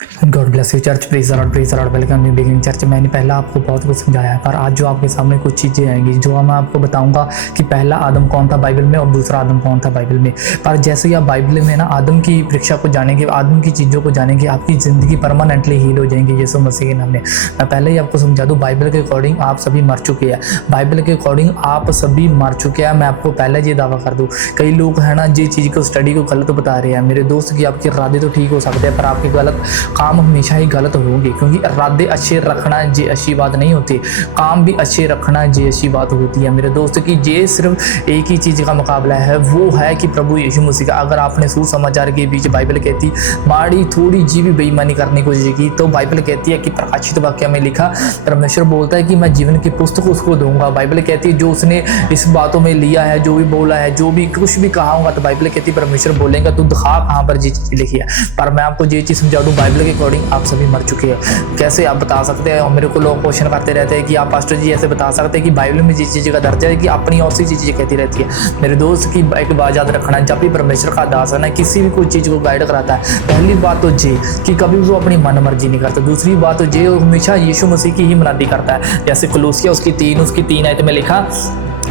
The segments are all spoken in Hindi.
God bless you church, praise the Lord, welcome new beginning church. मैंने पहला आपको बहुत कुछ समझाया है, पर आज जो आपके सामने कुछ चीज़ें आएंगी जो मैं आपको बताऊंगा कि पहला आदम कौन था बाइबल में और दूसरा आदम कौन था बाइबल में। पर जैसे ही आप बाइबल में ना आदम की परीक्षा को जानेंगे, आदम की चीज़ों को जानेंगे, आपकी ज़िंदगी परमानेंटली हील हो जाएंगी यीशु मसीह के नाम में। मैं पहले ही आपको समझा दूँ, बाइबल के अकॉर्डिंग आप सभी मर चुके हैं। बाइबल के अकॉर्डिंग आप सभी मर चुके हैं। मैं आपको पहले ये दावा कर दूँ, कई लोग हैं ना ये चीज़ को स्टडी को गलत बता रहे हैं। मेरे दोस्त की आपके इरादे तो ठीक हो सकते हैं, पर आपके गलत काम हमेशा ही गलत होंगे, क्योंकि इरादे अच्छे रखना ये अच्छी बात नहीं होती, काम भी अच्छे रखना ये अच्छी बात होती है। मेरे दोस्त की ये सिर्फ एक ही चीज़ का मुकाबला है, वो है कि प्रभु यीशु मसीह का। अगर आपने सुसमाचार के बीच बाइबल कहती माड़ी थोड़ी जी भी बेईमानी करने की कोशिश की, तो बाइबल कहती है कि प्रकाशित वाक्य में लिखा, परमेश्वर बोलता है कि मैं जीवन की पुस्तक उसको दूंगा। बाइबल कहती है जो उसने इस बातों में लिया है, जो भी बोला है, जो भी कुछ भी कहा होगा, तो बाइबल कहती है परमेश्वर बोलेगा तू दिखा कहाँ पर ये चीज़ लिखी है। पर मैं आपको ये चीज़ समझा दूँ, बाइबल के अकॉर्डिंग आप सभी मर चुके हैं। कैसे आप बता सकते हैं? और मेरे को लोग क्वेश्चन करते रहते हैं कि आप पास्टर जी ऐसे बता सकते हैं कि बाइबल में जिस चीज़ का दर्जा है कि अपनी और सी चीज़ें कहती रहती है। मेरे दोस्त की एक बात याद रखना, जब भी परमेश्वर का दास है ना, किसी भी कोई चीज़ को गाइड कराता है, पहली बात तो ये कि कभी वो अपनी मन मर्जी नहीं करता। दूसरी बात तो ये हमेशा यीशु मसीह की ही मनादी करता है। जैसे कुलूसिया उसकी 3 आयत में लिखा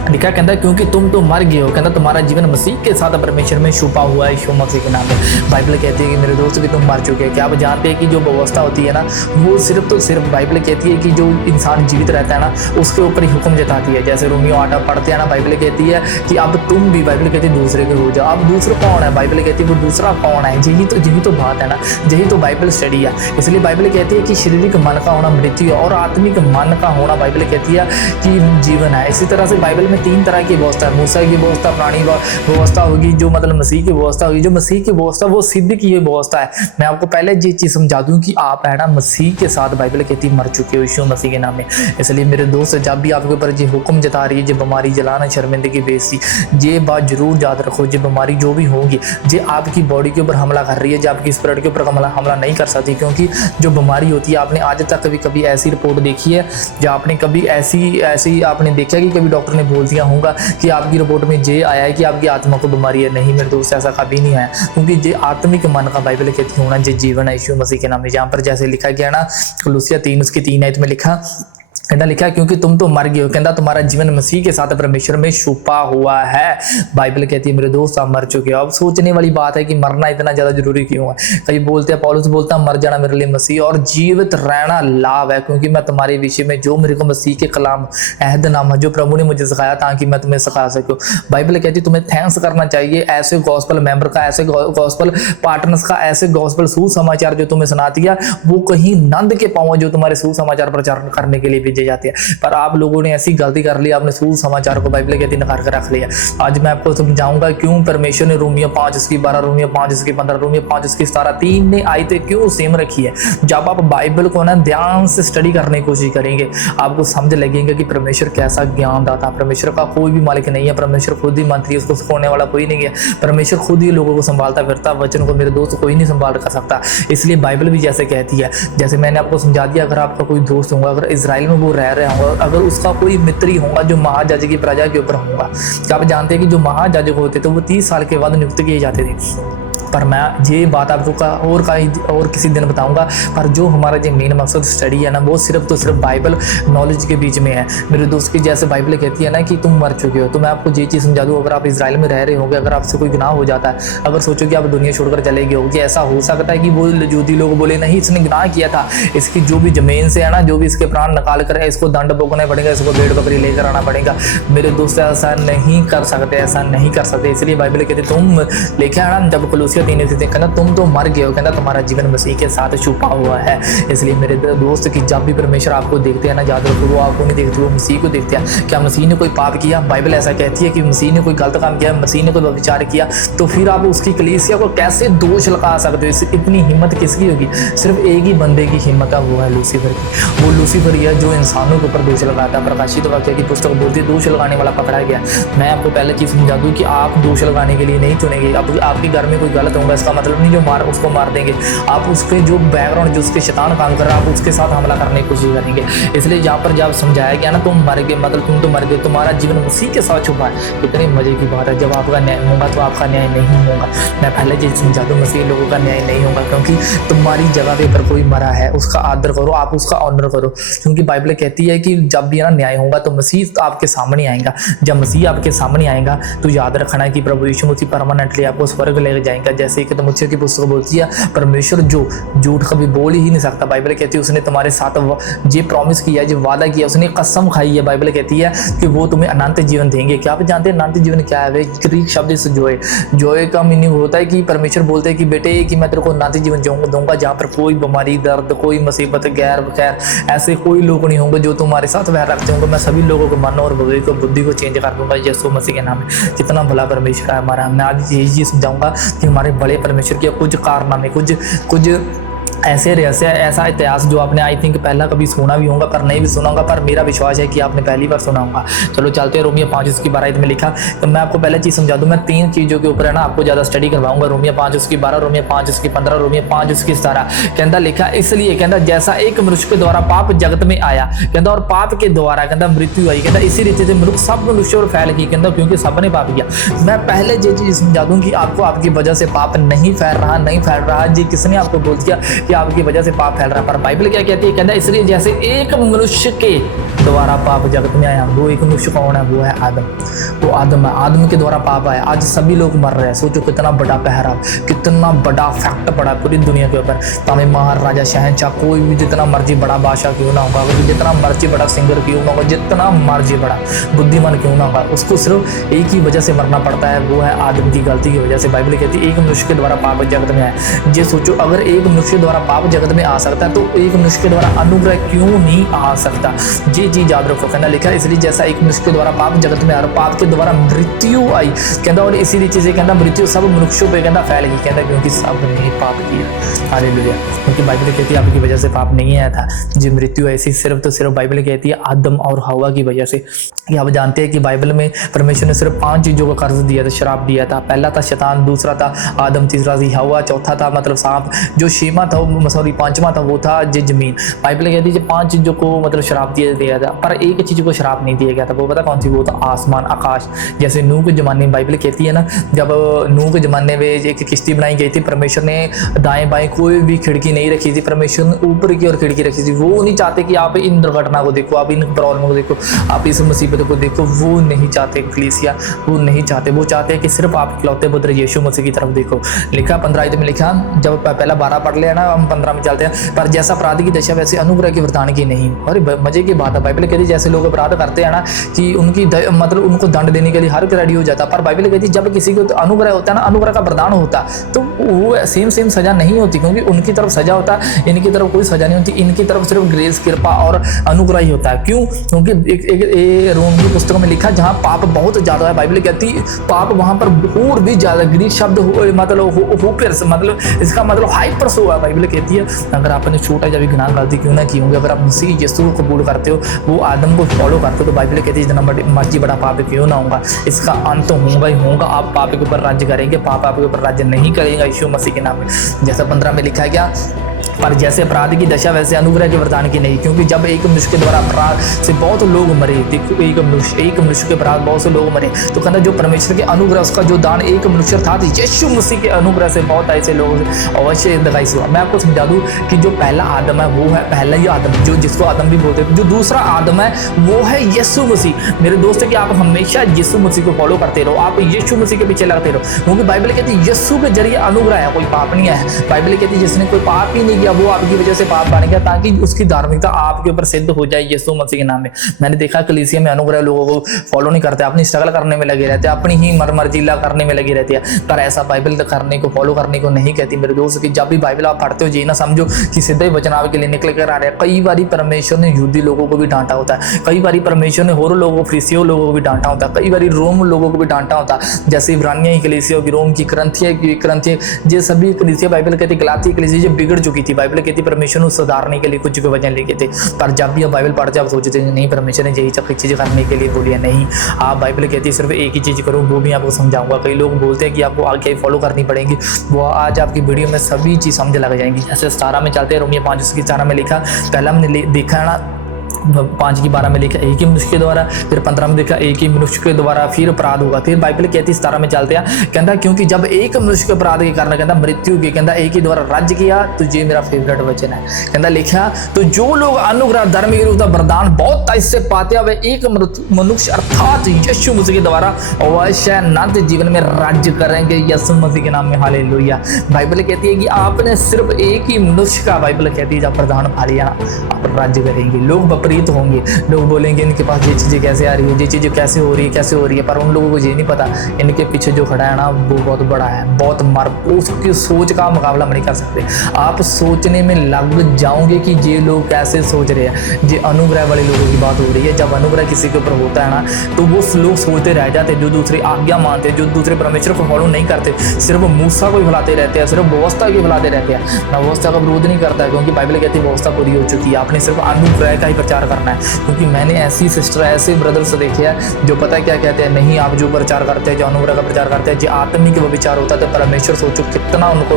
कहता है क्योंकि तुम तो मर गए हो, कहता तुम्हारा जीवन मसीह के साथ परमेश्वर में छुपा हुआ है यीशु मसीह के नाम में। बाइबल कहती है कि मेरे दोस्त कि तुम मर चुके हैं। क्या आप जानते हैं कि जो व्यवस्था होती है ना, वो सिर्फ तो सिर्फ बाइबल कहती है कि जो इंसान जीवित रहता है ना, उसके ऊपर ही हुक्म जताती है। जैसे रोमियो 8 पढ़ते हैं ना, बाइबल कहती है कि अब तुम भी, बाइबल कहती है दूसरे के हो जाओ। अब दूसरा कौन है? बाइबल कहती है वो दूसरा कौन है? यही तो बात है ना, यही तो बाइबल स्टडी है। इसलिए बाइबल कहती है कि शारीरिक मन का होना मृत्यु है और आत्मिक मन का होना बाइबल कहती है कि जीवन है। इसी तरह से बाइबल में 3 तरह की व्यवस्था, मूसा की व्यवस्था, प्राणी व्यवस्था होगी, जो मतलब मसीह की व्यवस्था होगी। जो मसीह की व्यवस्था वो सिद्ध की हुई व्यवस्था है। मैं आपको पहले ये चीज समझा दूं कि आप है ना मसीह के साथ बाइबल कहती मर चुके हो यीशु मसीह के नाम में। इसलिए मेरे दोस्त, जब भी आपके ऊपर ये हुक्म जता रही है, जो बीमारी, जलाना, शर्मिंदगी, बेइज्जती, ये बात जरूर याद रखो, ये बीमारी जो भी होगी, ये आपकी बॉडी के ऊपर हमला कर रही है, जो आपकी स्पिरिट के ऊपर हमला नहीं कर सकती। क्योंकि जो बीमारी होती है, आपने आज तक कभी ऐसी रिपोर्ट देखी है, या आपने कभी ऐसी आपने देखा कि कभी डॉक्टर ने बोल दिया होगा कि आपकी रिपोर्ट में ये आया है कि आपकी आत्मा को बीमारी है? नहीं मेरे दोस्त, ऐसा कभी नहीं आया, क्योंकि ये आत्मिक मन का बाइबल कहती होना ये जीवन है यीशु मसीह के नाम में। जहाँ पर जैसे लिखा गया ना, कुलूसिया 3 आयत में लिखा, कहता लिखा क्योंकि तुम तो मर गए हो, कहता तुम्हारा जीवन मसीह के साथ परमेश्वर में छुपा हुआ है। बाइबल कहती है मेरे दोस्त आप मर चुके हो। अब सोचने वाली बात है कि मरना इतना ज़्यादा जरूरी क्यों है? कई बोलते हैं, पौलुस बोलता है मर जाना मेरे लिए मसीह और जीवित रहना लाभ है, क्योंकि मैं तुम्हारे विषय में जो मेरे को मसीह के कलाम अहदनामा जो प्रभु ने मुझे सिखाया ताकि मैं तुम्हें सिखा सकूँ। बाइबल कहती है तुम्हें थैंक्स करना चाहिए ऐसे गॉस्पल मेंबर का, ऐसे गॉस्पल पार्टनर्स का, ऐसे गॉस्पल सुसमाचार जो तुम्हें सुनाती है, वो कहीं नंद के पाँव जो तुम्हारे सुसमाचार प्रचार करने के लिए भेजे जाते हैं। पर आप लोगों ने ऐसी गलती कर ली, आपने सुसमाचार को बाइबल कहती नकार कर रख लिया। आज मैं आपको समझाऊंगा क्यों परमेश्वर ने रोमियो 5:12, रोमियो 5:15, रोमियो 5:17 3 ने आयतें क्यों सेम रखी है। जब आप बाइबल को ना ध्यान से स्टडी करने की कोशिश करेंगे, आपको समझ लगेगा कि परमेश्वर कैसा ज्ञान दाता। परमेश्वर का कोई भी मालिक नहीं है, परमेश्वर खुद ही मंत्री है, उसको सिखाने वाला कोई नहीं है। परमेश्वर खुद ही लोगों को संभालता फिरता, वचन को मेरे दोस्त कोई नहीं संभाल कर सकता। इसलिए बाइबल भी जैसे कहती है, जैसे मैंने आपको समझा दिया, अगर आपका कोई दोस्त होगा, अगर इजराइल में वो रह रहे होगा, अगर उसका कोई मित्र ही होगा जो महायाजक की प्रजा के ऊपर होगा। क्या आप जानते हैं कि जो महायाजक होते थे वो 30 साल के बाद नियुक्त किए जाते थे? पर मैं ये बात आपको और किसी दिन बताऊंगा। पर जो हमारा जो मेन मकसद स्टडी है ना, वो सिर्फ तो सिर्फ बाइबल नॉलेज के बीच में है। मेरे दोस्त की जैसे बाइबल कहती है ना कि तुम मर चुके हो, तो मैं आपको ये चीज़ समझा दूँ, अगर आप इजराइल में रह रहे होंगे, अगर आपसे कोई गुनाह हो जाता है, अगर सोचो कि आप दुनिया छोड़कर चले गए हो, कि ऐसा हो सकता है कि वो यहूदी लोग बोले नहीं इसने गुनाह किया था, इसकी जो भी जमीन से है ना, जो भी इसके प्राण निकाल कर है, इसको दंड भोगना पड़ेगा, इसको भेड़ बकरी लेकर आना पड़ेगा। मेरे दोस्त ऐसा नहीं कर सकते, ऐसा नहीं कर सकते। इसलिए बाइबल कहती तुम लेके आना, जब कुलूसिया 3 कहना तुम तो मर गए हो, कहना तुम्हारा जीवन मसीह के साथ छुपा हुआ है। इसलिए मेरे दोस्त की जब भी परमेश्वर आपको देखते हैं ना, याद रखो वो आपको नहीं देखते, वो मसीह को देखते हैं। क्या मसीह ने कोई पाप किया? बाइबल ऐसा कहती है कि मसीह ने कोई गलत काम किया, मसीह ने कोई व्यभिचार किया, तो फिर आप उसकी कलीसिया को कैसे दोष लगा सकते हो? इतनी हिम्मत किसकी होगी? सिर्फ एक ही बंदे की हिम्मत है, वो है लूसीफर की। वो लूसीफर ही है जो इंसानों के ऊपर दोष लगाता है। प्रकाशित वाक्य की पुस्तक बोलती है दोष लगाने वाला पकड़ा गया। मैं आपको पहले चीज समझा दूं कि आप दोष लगाने के लिए नहीं चुनेंगे। अब आपके घर में कोई गलत गलत होगा, इसका मतलब नहीं जो उसको मार देंगे, आप उसके जो बैकग्राउंड जो उसके शैतान काम कर रहा है आप उसके साथ हमला करने की कोशिश करेंगे। इसलिए यहाँ पर जब समझाया गया ना तुम मर गए, मतलब तुम तो मर गए, तुम्हारा जीवन उसी के साथ छुपा है। कितनी मजे की बात है, जब आपका न्याय होगा तो आपका न्याय नहीं होगा। मैं पहले चीज समझा दूं, मसीह लोगों का न्याय नहीं होगा, क्योंकि तुम्हारी जगह पे पर कोई मरा है, उसका आदर करो, आप उसका ऑनर करो। क्योंकि बाइबल कहती है कि जब भी ना न्याय होगा तो मसीह आपके सामने आएगा। जब मसीह आपके सामने आएगा तो याद रखना कि प्रभु यीशु मसीह परमानेंटली आपको स्वर्ग ले जाएगा। जैसे कि मुझे की पुस्तक बोलती है, परमेश्वर जो झूठ कभी बोल ही नहीं सकता। बाइबल कहती है उसने तुम्हारे साथ ये प्रॉमिस किया, जो वादा किया, उसने कसम खाई है। बाइबल कहती है कि वो तुम्हें अनंत जीवन देंगे। क्या आप जानते हैं अनंत जीवन क्या है? ग्रीक शब्द से जोए का मीनिंग होता है कि परमेश्वर बोलते हैं कि बेटे कि मैं तेरे को अनंत जीवन दूंगा, जहाँ पर कोई बीमारी, दर्द, कोई मुसीबत, गैर खैर ऐसे कोई लोग नहीं होंगे जो तुम्हारे साथ वैर रखते होंगे। मैं सभी लोगों को मन और बुद्धि को चेंज कर दूंगा यीशु मसीह के नाम में। कितना भला परमेश्वर है हमारा। मैं आज यही चीज समझाऊंगा कि हमारे बड़े परमेश्वर के कुछ कारनामे, कुछ ऐसे रहस्य, ऐसा इतिहास जो आपने आई थिंक पहला कभी सुना भी होगा, पर नहीं भी सुना होगा, पर मेरा विश्वास है कि आपने पहली बार सुना होगा। चलो चलते हैं रोमियो 5:12 में लिखा। तो मैं आपको पहले चीज समझा दूं, मैं 3 चीजों के ऊपर है ना आपको ज्यादा स्टडी करवाऊंगा। रोमियो 5:12, रोमियो 5:15, रोमियो 5:17 कहता लिखा, इसलिए कहता जैसा एक मनुष्य के द्वारा पाप जगत में आया, कहता और पाप के द्वारा कहता मृत्यु आई, कहता इसी रीति से मनुष्य सब मनुष्य और फैल गई, कहता क्योंकि सबने पाप किया। मैं पहले ये चीज समझा दूं कि आपको आपकी वजह से पाप नहीं फैल रहा। जी किसने आपको बोल दिया कि आपकी वजह से पाप फैल रहा है? पर बाइबल क्या कहती है? कहता है इसलिए जैसे एक मनुष्य के द्वारा पाप जगत में आया, वो एक मनुष्य कौन है? वो है आदम। वो आदम है, आदम के द्वारा पाप आया। आज सभी लोग मर रहे हैं। सोचो कितना बड़ा पहराव, कितना बड़ा फैक्ट पड़ा पूरी दुनिया के ऊपर। तामे महाराजा, शहंशाह, कोई भी जितना मर्जी बड़ा बादशाह क्यों ना होगा, जितना मर्जी बड़ा सिंगर क्यों ना होगा, जितना मर्जी बड़ा बुद्धिमान क्यों ना होगा, उसको सिर्फ एक ही वजह से मरना पड़ता है, वो है आदम की गलती की वजह से। बाइबल कहती है एक मनुष्य के द्वारा पाप जगत में आया। ये सोचो अगर एक मनुष्य द्वारा पाप जगत में आ सकता है तो एक मनुष्य के द्वारा अनुग्रह क्यों नहीं आ सकता? ये चीज याद रखो। कहना लिखा इसलिए जैसा एक मनुष्य के द्वारा पाप जगत में आ रहा, पाप के द्वारा मृत्यु आई, कहता और इसी रीति से कहता मृत्यु सब मनुष्यों पे कहता फैल गई, कहता क्योंकि सब ने पाप किया। हालेलुया। क्योंकि बाइबल कहती है आपकी वजह से पाप नहीं आया था। जी मृत्यु ऐसी सिर्फ तो सिर्फ बाइबल कहती है आदम और हवा की वजह से। आप जानते हैं कि बाइबल में परमेश्वर ने सिर्फ 5 चीजों का कर्ज दिया था, श्राप दिया था। पहला था शैतान, दूसरा था आदम, तीसरा थी हवा, चौथा था मतलब सांप, जो छेवां था पांचवा था वो था जमीन। बाइबल कहती है 5 चीजों को मतलब श्राप दिया था, पर एक चीज को श्राप नहीं दिया गया था। वो पता कौन सी? वो था आसमान, आकाश। जैसे नूह के जमाने में बाइबल कहती है ना, जब नूह के जमाने में एक किश्ती बनाई गई थी, परमेश्वर ने दाएं बाएं कोई भी खिड़की नहीं रखी थी, परमेश्वर ने ऊपर की ओर खिड़की रखी थी। वो नहीं चाहते कि आप इन दुर्घटना को देखो, आप इन प्रॉब्लम को देखो, आप इस मुसीबत को देखो। वो नहीं चाहते कलीसिया, वो नहीं चाहते। वो चाहते हैं कि सिर्फ आप इकलौते पुत्र यीशु मसीह की तरफ देखो। लिखा 15 में लिखा, जब पहला 12 पढ़ लिया ना, हम 15 में चलते हैं। पर जैसा अपराधी की दशा वैसे अनुग्रह की वरदान की नहीं। और मजे की बात है, बाइबल कहती है जैसे लोग अपराध करते हैं ना कि उनकी मतलब उनको दंड देने के लिए हर रेडी हो जाता, पर बाइबल कहती है जब किसी को अनुग्रह होता है ना, अनुग्रह का वरदान होता तो वो सेम सजा नहीं होती, क्योंकि उनकी तरफ सजा होता है, इनकी तरफ कोई सजा नहीं होती। इनकी तरफ सिर्फ ग्रेस, कृपा और अनुग्रह ही होता है। क्यों? क्योंकि एक रोम की पुस्तक में लिखा जहाँ पाप बहुत ज्यादा है, बाइबल कहती है पाप वहां पर और भी ज्यादा। ग्रीक शब्द मतलब इसका मतलब हाइपर्स हुआ। बाइबल कहती है अगर आपने छोटा जब गुनाह गलती क्यों ना की होंगे, अगर आप मसीह यीशु को कबूल करते हो, वो आदम को फॉलो करते हो, तो बाइबल कहती है जितना मर्जी बड़ा पाप क्यों ना होगा, इसका अंत होगा ही होगा। आप पाप के ऊपर राज्य करेंगे, पाप आपके ऊपर राज्य नहीं करेगा यीशु मसीह के नाम में। जैसा 15 में लिखा है क्या? पर जैसे अपराध की दशा वैसे अनुग्रह के वरदान की नहीं, क्योंकि जब एक मनुष्य के द्वारा अपराध से बहुत लोग मरे, देखो एक मनुष्य के अपराध बहुत से लोग मरे, तो कहना जो परमेश्वर के अनुग्रह उसका जो दान एक मनुष्य था, यीशु मसीह के अनुग्रह से बहुत ऐसे लोग अवश्य दिखाई हुआ। मैं आपको समझा दूं कि जो पहला आदम है वो है पहला ही आदम, जो जिसको आदम भी बोलते हैं। जो दूसरा आदम है वो है यीशु मसीह। मेरे दोस्त है कि आप हमेशा यीशु मसीह को फॉलो करते रहो, आप यीशु मसीह के पीछे लगते रहो, क्योंकि बाइबल कहती है यीशु के जरिए अनुग्रह है, कोई पाप नहीं है। बाइबल कहती है जिसने कोई पाप ही नहीं किया वो आपकी वजह से पाप बन गया, ताकि उसकी धार्मिकता आपके ऊपर सिद्ध हो जाए यीशु मसीह के नाम में। मैंने देखा कलीसिया में अनुग्रह लोगों को फॉलो नहीं करते, अपनी स्ट्रगल करने में लगे रहते, अपनी ही मर्जीला करने में लगे रहते हैं। पर ऐसा बाइबल करने को, फॉलो करने को नहीं कहती मेरे दोस्त। कि जब भी बाइबल आप पढ़ते हो, ये ना समझो कि सीधे ही वचन आपके लिए निकल कर आ रहे हैं। कई बार परमेश्वर ने यहूदी लोगों को भी डांटा होता है, कई बार परमेश्वर ने होर लोगों को, फरीसियों लोगों को भी डांटा होता है, कई बार रोम लोगों को भी डांटा होता है। जैसे इब्रानिया की कलीसिया होगी, रोम की, करंथिया, ये सभी कलीसिया बाइबल कहती गलातिया कलीसिया जो बिगड़ चुकी थी, बाइबल कहती है परमेश्वर को सुधारने के लिए कुछ के वचन लिखे थे, पर जब भी आप बाइबल पढ़ते आप सोचते हैं नहीं परमेश्वर ने यही सब चीज़ें करने के लिए बोली है। नहीं, आप बाइबल कहती है सिर्फ एक ही चीज़ करो, वो भी आपको समझाऊंगा। कई लोग बोलते हैं कि आपको आगे फॉलो करनी पड़ेगी, वो आज आपकी वीडियो में सभी चीज़ समझ लग जाएंगी। जैसे 17 में चलते हैं, रोमियो 5:17 में लिखा, पहला हमने देखा है ना 5:12 में लिखा एक ही मनुष्य के द्वारा, फिर 15 में देखा एक ही मनुष्य के द्वारा फिर अपराध होगा। फिर बाइबल कहती है 17 में चलते हैं, कहता क्योंकि जब एक मनुष्य के अपराध के कारण कहता मृत्यु की कहता एक ही द्वारा राज्य किया, तो ये मेरा फेवरेट वचन है। कहता लिखा तो जो लोग अनुग्रह धर्म के रूप वरदान बहुत इससे पाते हैं वे एक मनुष्य अर्थात यीशु मसीह के द्वारा अवश्य अनंत जीवन में राज्य करेंगे यीशु मसीह के नाम में। हालेलुया। बाइबल कहती है कि आपने सिर्फ एक ही मनुष्य का, बाइबल कहती है जब प्रधान पा लिया आप राज्य करेंगे। लोग विपरीत होंगे, लोग बोलेंगे इनके पास ये चीज़ें कैसे आ रही है, ये चीज़ें कैसे हो रही है, पर उन लोगों को ये नहीं पता इनके पीछे जो खड़ा है ना वो बहुत बड़ा है, बहुत उसकी सोच का मुकाबला नहीं कर सकते। आप सोचने में लग जाओगे कि ये लोग कैसे सोच रहे हैं। ये अनुग्रह वाले लोगों की बात हो रही है। जब अनुग्रह किसी के ऊपर होता है ना तो वो लोग सोचते रह जाते, जो दूसरी आज्ञा मानते, जो दूसरे परमेश्वर को फॉलो नहीं करते, सिर्फ मूसा को ही बुलाते रहते हैं, सिर्फ व्यवस्था की बुलाते रहते हैं। ना व्यवस्था का विरोध नहीं करता है, क्योंकि बाइबल कहती है व्यवस्था पूरी हो चुकी है, आपने सिर्फ अनुग्रह का ही प्रचार करना है। क्योंकि मैंने ऐसी सिस्टर ऐसे ब्रदर्स देखे हैं जो पता क्या कहते हैं, नहीं आप जो प्रचार करते हैं, जो अनुग्रह का प्रचार करते हैं, जो आत्मिक विचार होता है, तो परमेश्वर सोचो कितना उनको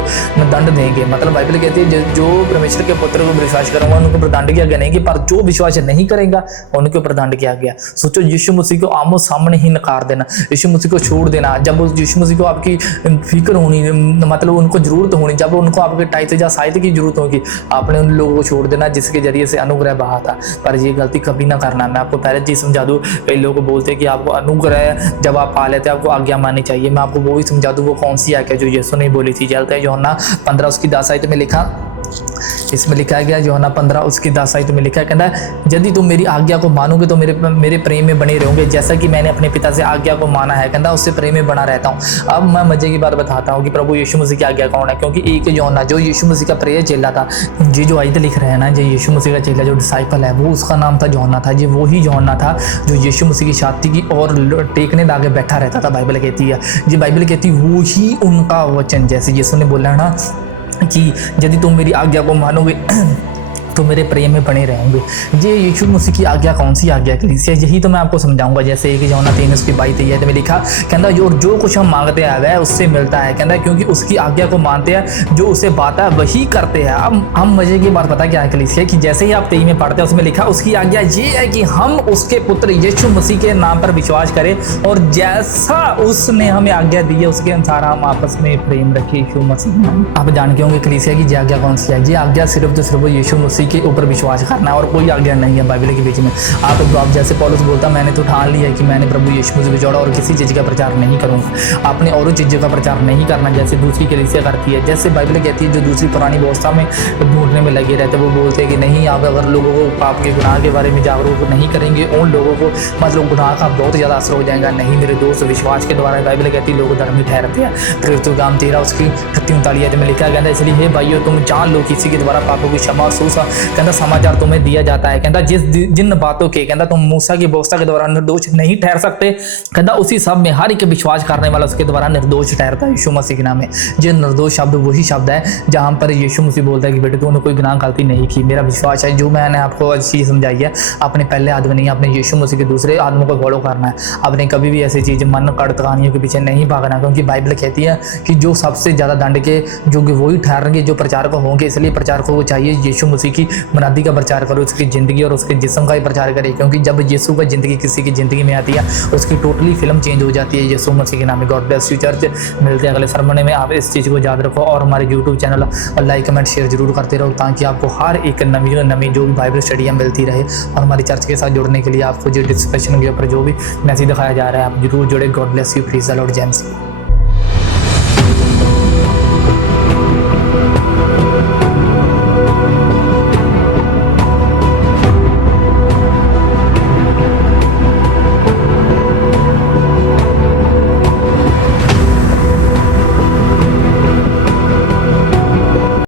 दंड देंगे। मतलब बाइबल कहती है जो परमेश्वर के पुत्र को विश्वास करूंगा उनको प्रदंड किया गया नहीं, पर जो विश्वास नहीं करेगा उनके ऊपर दंड किया गया। सोचो यीशु मसीह को आमो सामने ही नकार देना, यीशु मसीह को छोड़ देना। जब यीशु मसीह को आपकी फिक्र होनी, मतलब उनको जरूरत होनी, जब उनको आपके टाइट या साहित्य की जरूरत होगी, आपने उन लोगों को छोड़ देना जिसके जरिए से अनुग्रह बहा था। पर ये गलती कभी ना करना। मैं आपको पहले चीज़ समझा दूँ, कई लोग बोलते हैं कि आपको अनुग्रह जब आप पा लेते हैं आपको आज्ञा माननी चाहिए। मैं आपको वो भी समझा दूँ वो कौन सी आज्ञा जो यीशु ने बोली थी। चलते हैं यूहन्ना 15 उसकी 10 आयत में लिखा, इसमें लिखा गया यूहन्ना 15 उसकी 10 आयत में लिखा है, कहता यदि तुम मेरी आज्ञा को मानोगे तो मेरे प्रेम में बने रहोगे, जैसा कि मैंने अपने पिता से आज्ञा को माना है, कहता उससे प्रेम में बना रहता हूँ। अब मैं मजे की बात बताता हूँ कि प्रभु यीशु मसीह की आज्ञा कौन है। क्योंकि एक यूहन्ना जो यीशु मसीह का प्रिय चेला था, ये जो आयत लिख रहे हैं ना, जो यीशु मसीह का चेला जो डिसाइपल है वो उसका नाम था यूहन्ना था। ये वही यूहन्ना था जो यीशु मसीह की छाती की और टेकने लाके बैठा रहता था। बाइबल कहती है, ये बाइबल कहती है वो ही उनका वचन, जैसे यीशु ने बोला ना कि यदि तुम मेरी आज्ञा को मानोगे तो मेरे प्रेम में बने रहेंगे। ये यीशु मसीह की आज्ञा कौन सी आज्ञा कलीसिया, यही तो मैं आपको समझाऊंगा। जैसे एक यूहन्ना 3 उसकी 22 में लिखा, कहता जो कुछ हम मांगते हैं वह उससे मिलता है, कहता क्योंकि उसकी आज्ञा को मानते हैं, जो उसे बात है वही करते हैं। अब हम मजे की बात पता क्या है कलीसिया, कि जैसे ही आप 23 में पढ़ते हैं उसमें लिखा उसकी आज्ञा ये है कि हम उसके पुत्र यीशु मसीह के नाम पर विश्वास करें और जैसा उसने हमें आज्ञा दी है उसके अनुसार हम आपस में प्रेम रखें यीशु मसीह। आप जानते होंगे कलीसिया की आज्ञा कौन सी है। ये आज्ञा सिर्फ तो सिर्फ यीशु मसीह के ऊपर विश्वास करना है और कोई आज्ञा नहीं है बाइबल के बीच में। आप जैसे पौलुस बोलता मैंने तो ठान लिया कि मैंने प्रभु यीशु मसीह को जोड़ा और किसी चीज़ का प्रचार नहीं करूँगा, आपने और चीज़ों का प्रचार नहीं करना जैसे दूसरी कलीसिया करती है। जैसे बाइबल कहती है जो दूसरी पुरानी व्यवस्था में ढूंढने में लगे रहते वो बोलते हैं कि नहीं आप अगर लोगों को पाप के गुनाह के बारे में जागरूक नहीं करेंगे उन लोगों को मतलब गुनाह का बहुत ज़्यादा असर हो जाएगा। नहीं मेरे दोस्त, विश्वास के द्वारा बाइबल कहती है लोग धर्मी ठहरते हैं। फिर तो काम 13 उसकी 38 में लिखा गया, इसलिए हे भाइयों तुम जान लो किसी के द्वारा पापों की क्षमा कहता समाचार तुम्हें दिया जाता है। कहता जिन बातों के कहता तुम मूसा की व्यवस्था के द्वारा निर्दोष नहीं ठहर सकते, कहता उसी सब में हर एक विश्वास करने वाला उसके द्वारा निर्दोष ठहरता है यीशु मसीह के नाम में। जो निर्दोष शब्द वही शब्द है जहां पर यीशु मसीह बोलता है कि बेटे तूने कोई गुनाह गलती नहीं की, मेरा विश्वास है। जो मैंने आपको आज चीज़ समझाई है, अपने पहले आदमी नहीं, अपने यीशु मसीह के दूसरे आदमों को फॉलो करना है। आपने कभी भी ऐसी चीज़ मन कड़त कहानियों के पीछे नहीं भागना, क्योंकि बाइबल कहती है कि जो सबसे ज़्यादा दंड के जो वही ठहरेंगे जो प्रचारक होंगे। इसलिए प्रचारकों को चाहिए यीशु मसीह की मनादी का प्रचार करो, उसकी ज़िंदगी और उसके जिस्म का ही प्रचार करें। क्योंकि जब यीशु का ज़िंदगी किसी की ज़िंदगी में आती है उसकी टोटली फिल्म चेंज हो जाती है यीशु मसीह के नाम में। God bless you church. मिलते हैं अगले सरमने में। आप इस चीज़ को याद रखो और हमारे यूट्यूब चैनल और लाइक कमेंट शेयर जरूर करते रहो ताकि आपको हर एक नवी जो भी बाइबल स्टडियाँ मिलती रहे। और हमारी चर्च के साथ जुड़ने के लिए आपको जो डिस्क्रिप्शन के ऊपर जो भी मैसेज दिखाया जा रहा है आप जरूर जुड़े। God bless you, please the Lord James.